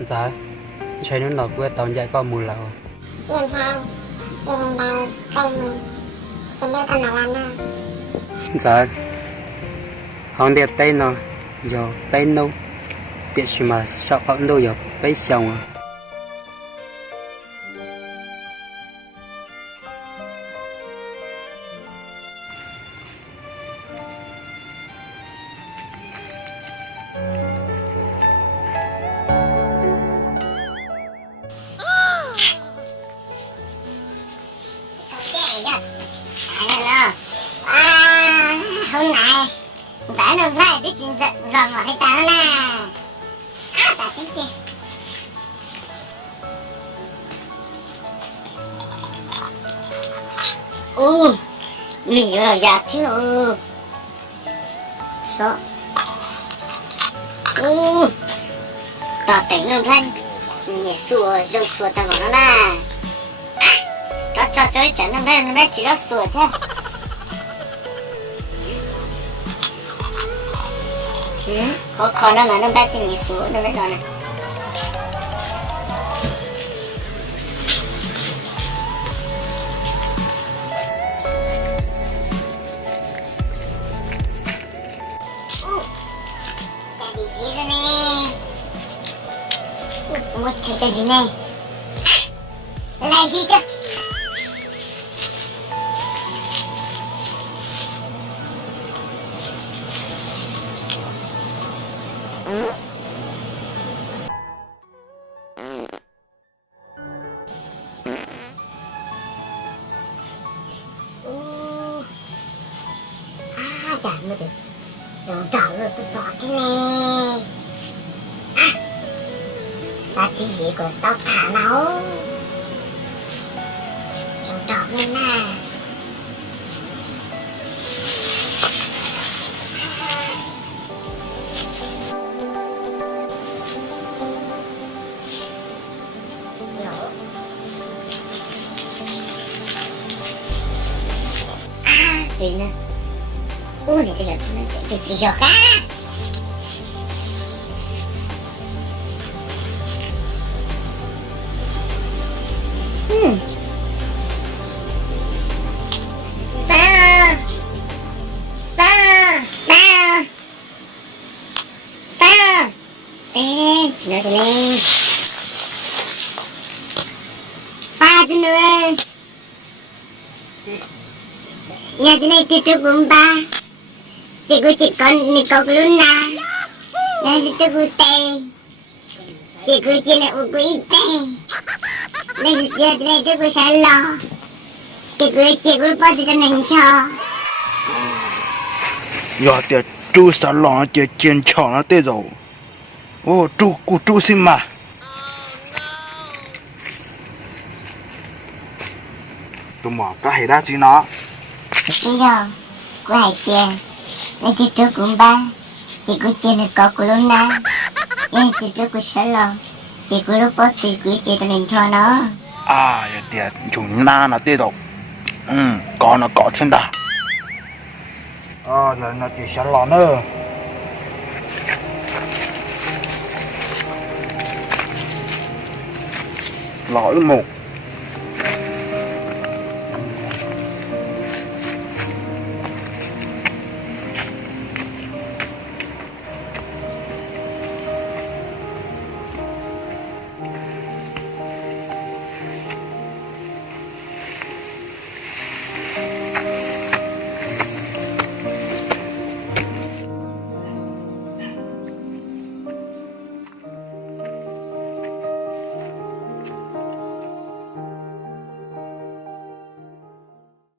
Dạ, chơi nó lọt quê tàu dạy con mù lầu. Đêm hai, đi lên đây, cây mù. Xin đưa con mà làm đâu. Dạ, không đẹp tay nó, giờ tay nâu. Tiệt gì mà sợ phận đâu giờ bấy xong à. Hôm nay tại nó lại cái chuyện giận rồi hỏi ta nè. Ta tiếng kia. Mình rồi dạ thiếu. Sợ. Ta tỉnh nó lên. Nhẹ sủa râu sủa ta vào nó nè. Cho chơi chẳng nó lên chỉ có sủa thôi. Khó nó mà nó đã tìm nghỉ xuống nó mới rồi này. Đã đi gì rồi nè. Một chơi cho gì nè. Là gì chứ. Chả mới được. Rồi trở rồi tôi tỏ thế nè. Sao chỉ gì của tao thả nấu. Rồi trở lên nè. Thì nè. Ôi thì giờ nó chỉ cho cá. Chỉ nói thế này. Ba thế nữa. Nhà thế này tôi trước cũng ba. Chị con luôn nè. Nhà thì tôi cũng tê. Chị này cũng ít tê. Nên giờ thế này tôi cũng sẽ lo. Chị cũng bao giờ cho nên cho. Giờ thì chú sẽ lo chị chiến trọng nó tê rồi. Chú xin mà. Tôi mở cái hệ đá chứ nó. Chị rồi, cô hãy tiền. Nên chị trước cũng ba. Chị cũng chơi được có cô luôn nè. Nên chị trước cũng sẽ lo. Chị cũng lúc bó chị cũng chơi cho nên cho nó. Giờ thì chúng na nó tê rồi. Có nó có thiên đà. Giờ nó chỉ sẽ lo nữa. Lõi một